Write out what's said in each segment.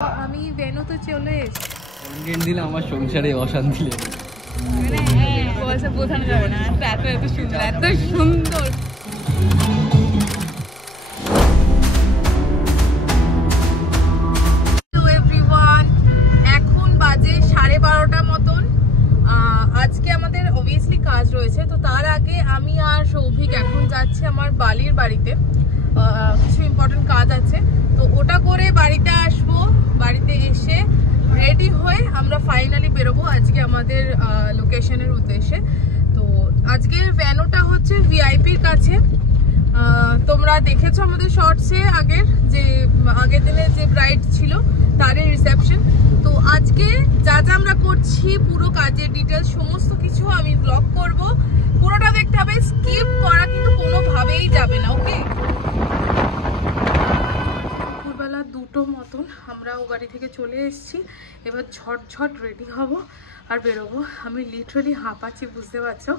আমি ভেন্যুতে চলে এসেছি। কন্টেন্ট দিলে আমার সংসারে অশান্তি লেগে মানে বয়সে বোঝানো যাবে না, এত এত সুন্দর, এত সুন্দর। এখন বাজে 12:30 মতন। আজকে আমাদের অবভিয়াসলি কাজ রয়েছে, তো তার আগে আমি আর সৌভিক এখন যাচ্ছি আমার বালির বাড়িতে। কিছু ইম্পর্টেন্ট কাজ আছে, তো ওটা করে বাড়িতে আসবো। বাড়িতে এসে রেডি হয়ে আমরা ফাইনালি বেরোবো আজকে আমাদের লোকেশনের উদ্দেশ্যে। তো আজকের ভ্যানুটা হচ্ছে ভিআইপির কাছে। তোমরা দেখেছো আমাদের শর্টসে আগের দিনে যে ব্রাইড ছিল তারই রিসেপশন। তো আজকে যা যা আমরা করছি পুরো কাজের ডিটেলস সমস্ত কিছু আমি ব্লগ করব। পুরোটা দেখতে হবে, স্কিপ করা কিন্তু কোনোভাবেই যাবে না, ওকে? দুপুরবেলা 2টো মতন আমরা ও বাড়ি থেকে চলে এসেছি। এবার ঝটঝট রেডি হব আর বেরোবো। আমি লিটারালি হাঁপাচ্ছি, বুঝতে পারছো।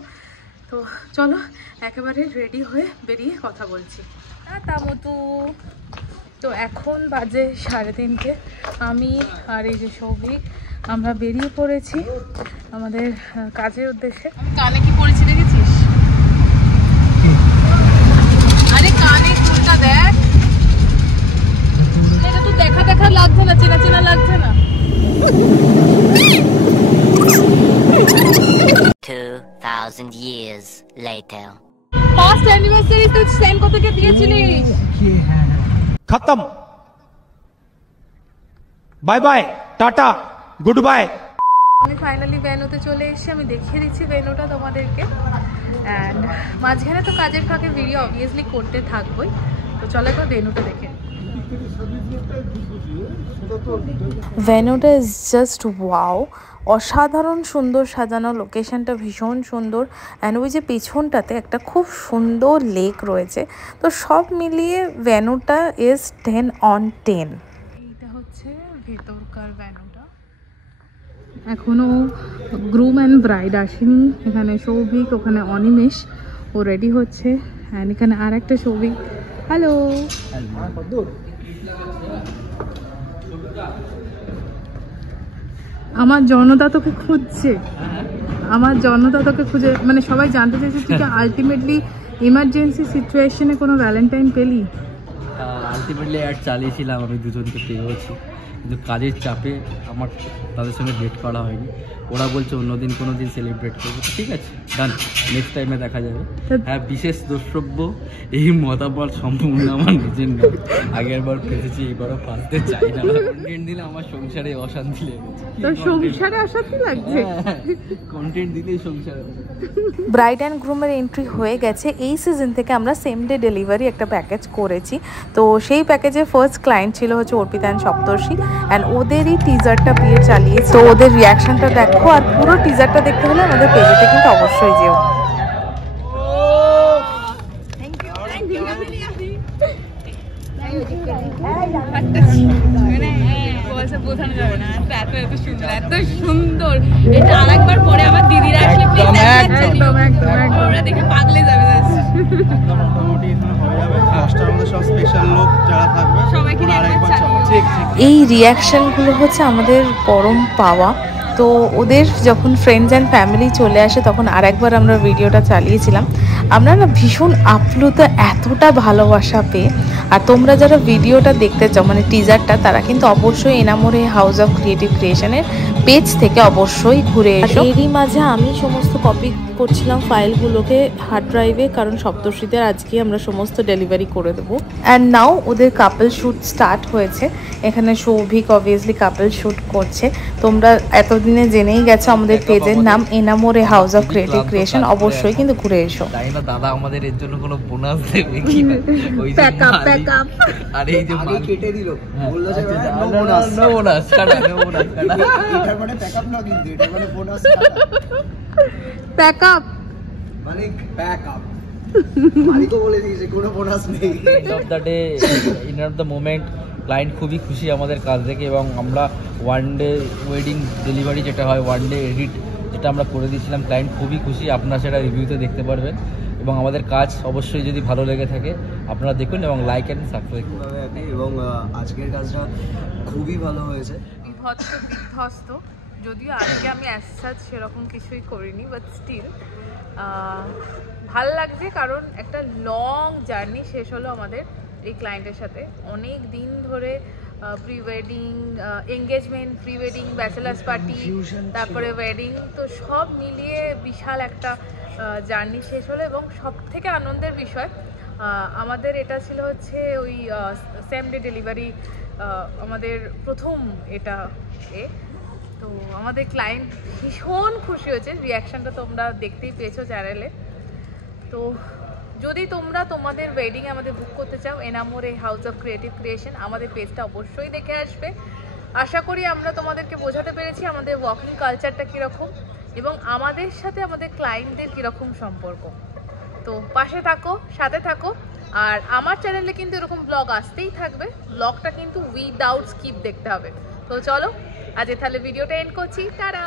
তো চলো একেবারে রেডি হয়ে বেরিয়ে কথা বলছি। তো এখন বাজে 3:30। আমি আর এই যে সৌভিক আমরা বেরিয়ে পড়েছি আমাদের কাজের উদ্দেশ্যে। কানে কি পড়েছি দেখেছিস? আরে কানে চুলটা দেখ, এটা তো দেখা দেখা লাগছে না, চেনা চেনা লাগছে না। 2000 years later. ফার্স্ট অ্যানিভার্সারি তো সেন্ড কোথাকে দিয়েছিলিস? खत्म bye bye tata goodbye. আমি ফাইনালি ভেন্যুতে চলে এসেছি। আমি দেখিয়ে দিচ্ছি ভেন্যুটা তোমাদেরকে। অ্যান্ড মাঝখানে তো কাজের ফাঁকে ভিডিও অবভিয়াসলি করতে থাকবোই। তো চলো একবার ভেন্যুটা দেখে। ভেন্যুটা ইজ জাস্ট ওয়াও, অসাধারণ সুন্দর সাজানো। লোকেশনটা ভীষণ সুন্দর। অ্যান্ড ওই যে পেছনটাতে একটা খুব সুন্দর লেক রয়েছে। তো সব মিলিয়ে ভেন্যুটা ইজ 10 on 10। এইটা হচ্ছে ভেতরকার ভেন্যুটা। এখনো গ্রুম অ্যান্ড ব্রাইড আসেনি। এখানে সৌভিক, ওখানে অনিমেষ, ও রেডি হচ্ছে। অ্যান্ড এখানে আর একটা সৌভিক। হ্যালো। আমার জনতা তোকে খুঁজছে, আমার জনতা তোকে খুঁজে, মানে সবাই জানতে চাইছে তুই কি আলটিমেটলি ইমার্জেন্সি সিচুয়েশনে কোনো ভ্যালেন্টাইন পেলি? আলটিমেটলি অ্যাড চালিয়েছিলাম, আমি দুজনকে পেয়েছি, কিন্তু কাজের চাপে আমার তাদের সঙ্গে ডেট করা হয়নি। ওরা বলছে অন্যদিন কোনো দিন সেলিব্রেট করবো। ঠিক আছে, ডান, নেক্সট টাইমে দেখা যাবে। হ্যাঁ, বিশেষ দ্রষ্টব্য এই মতামত সম্পূর্ণ আমার নিজের নয়। আগের বার পেতেছি, এইবারও পারতে চাই না। কন্টেন্ট দিলে আমার সংসারে অশান্তি লেগেছে। তোর সংসারে অশান্তি লাগছে? কন্টেন্ট দিলেই সংসারে। ব্রাইড অ্যান্ড গ্রুমের এন্ট্রি হয়ে গেছে। এই সিজন থেকে আমরা সেম ডে ডেলিভারি একটা প্যাকেজ করেছি। তো সেই প্যাকেজের ফার্স্ট ক্লায়েন্ট ছিল হচ্ছে অর্পিতা অ্যান্ড সপ্তর্ষি। অ্যান্ড ওদেরই টিজারটা পেয়ে চালিয়েছে। তো ওদের রিয়াকশনটা দেখো, আর পুরো টিজারটা দেখতে হলে আমাদের পেজেতে কিন্তু অবশ্যই যেও। বোঝানো যাবে না, এত এত সুন্দর, এত সুন্দর। এটা আরেকবার পরে আমার দিদিরা আসলে একদম ওরা দেখে পাগলে যাবে। এই রিয়াকশনগুলো হচ্ছে আমাদের পরম পাওয়া। তো ওদের যখন ফ্রেন্ডস অ্যান্ড ফ্যামিলি চলে আসে তখন আরেকবার আমরা ভিডিওটা চালিয়েছিলাম। আমরা না ভীষণ আপ্লুত এতটা ভালোবাসা পেয়ে। আর তোমরা যারা ভিডিওটা দেখতে চাও, মানে টিজারটা, তারা কিন্তু অবশ্যই এনামোরে হাউস অফ ক্রিয়েটিভ ক্রিয়েশনের পেজ থেকে অবশ্যই ঘুরে এসো। এরই মাঝে আমি সমস্ত কপি করছিলাম ফাইলগুলোকে হার্ড ড্রাইভে, কারণ সপ্তর্ষিদের আজকে আমরা সমস্ত ডেলিভারি করে দেবো। অ্যান্ড নাও ওদের কাপল শ্যুট স্টার্ট হয়েছে। এখানে সৌভিক অবভিয়াসলি কাপল শ্যুট করছে। তোমরা এতদিনে জেনেই গেছো আমাদের পেজের নাম এনামোরে হাউস অফ ক্রিয়েটিভ ক্রিয়েশন। অবশ্যই কিন্তু ঘুরে এসো। জানি না দাদা আমাদের এর জন্য কোনো বোনাস দেবে কি না। ওই প্যাকআপ আর এই যে মাল কেটে দিল, বললো যে নো বোনাস কাটা, নো বোনাস কাটা। এটার মানে প্যাকআপ না, কিন্তু এটা মানে বোনাস কাটা। প্যাকআপ মানে প্যাকআপ মালিকও বলে দিয়েছে কোনো বোনাস নেই। End of the day, in of the moment, client খুবই খুশি আমাদের কাজ দেখে। এবং আমরা ওয়ান ডে ওয়েডিং ডেলিভারি যেটা হয়, ওয়ান ডে এডিট যেটা আমরা করে দিয়েছিলাম, ক্লায়েন্ট খুবই খুশি। আপনারা সেটা রিভিউতে দেখতে পারবেন। এবং আমাদের কাজ অবশ্যই যদি ভালো লেগে থাকে আপনারা দেখুন এবং লাইক অ্যান্ড সাবস্ক্রাইব করুন। এবং আজকের কাজটা খুবই ভালো হয়েছে। বিধ্বস্ত, যদিও আজকে আমি অ্যাজ সেরকম কিছুই করিনি, বাট স্টিল ভাল লাগছে, কারণ একটা লং জার্নি শেষ হলো আমাদের এই ক্লায়েন্টের সাথে। অনেক দিন ধরে pre wedding, engagement, pre wedding, bachelors party, তারপরে ওয়েডিং, তো সব মিলিয়ে বিশাল একটা জার্নি শেষ হলো। এবং সব থেকে আনন্দের বিষয় আমাদের এটা ছিল হচ্ছে ওই সেম ডে ডেলিভারি, আমাদের প্রথম এটা তো আমাদের ক্লায়েন্ট ভীষণ খুশি হয়েছে, রিয়াকশানটা তোমরা দেখতেই পেয়েছো চ্যানেলে। তো যদি তোমরা তোমাদের ওয়েডিংয়ে আমাদের বুক করতে চাও এনামোরে হাউস অফ ক্রিয়েটিভ ক্রিয়েশন, আমাদের পেজটা অবশ্যই দেখে আসবে। আশা করি আমরা তোমাদেরকে বোঝাতে পেরেছি আমাদের ওয়াকিং কালচারটা কীরকম এবং আমাদের সাথে আমাদের ক্লায়েন্টদের কীরকম সম্পর্ক। তো পাশে থাকো, সাথে থাকো। আর আমার চ্যানেলে কিন্তু এরকম ব্লগ আসতেই থাকবে, ব্লগটা কিন্তু উইদাউট স্কিপ দেখতে হবে। তো চলো আজ তাহলে ভিডিওটা এন্ড করছি, টাটা।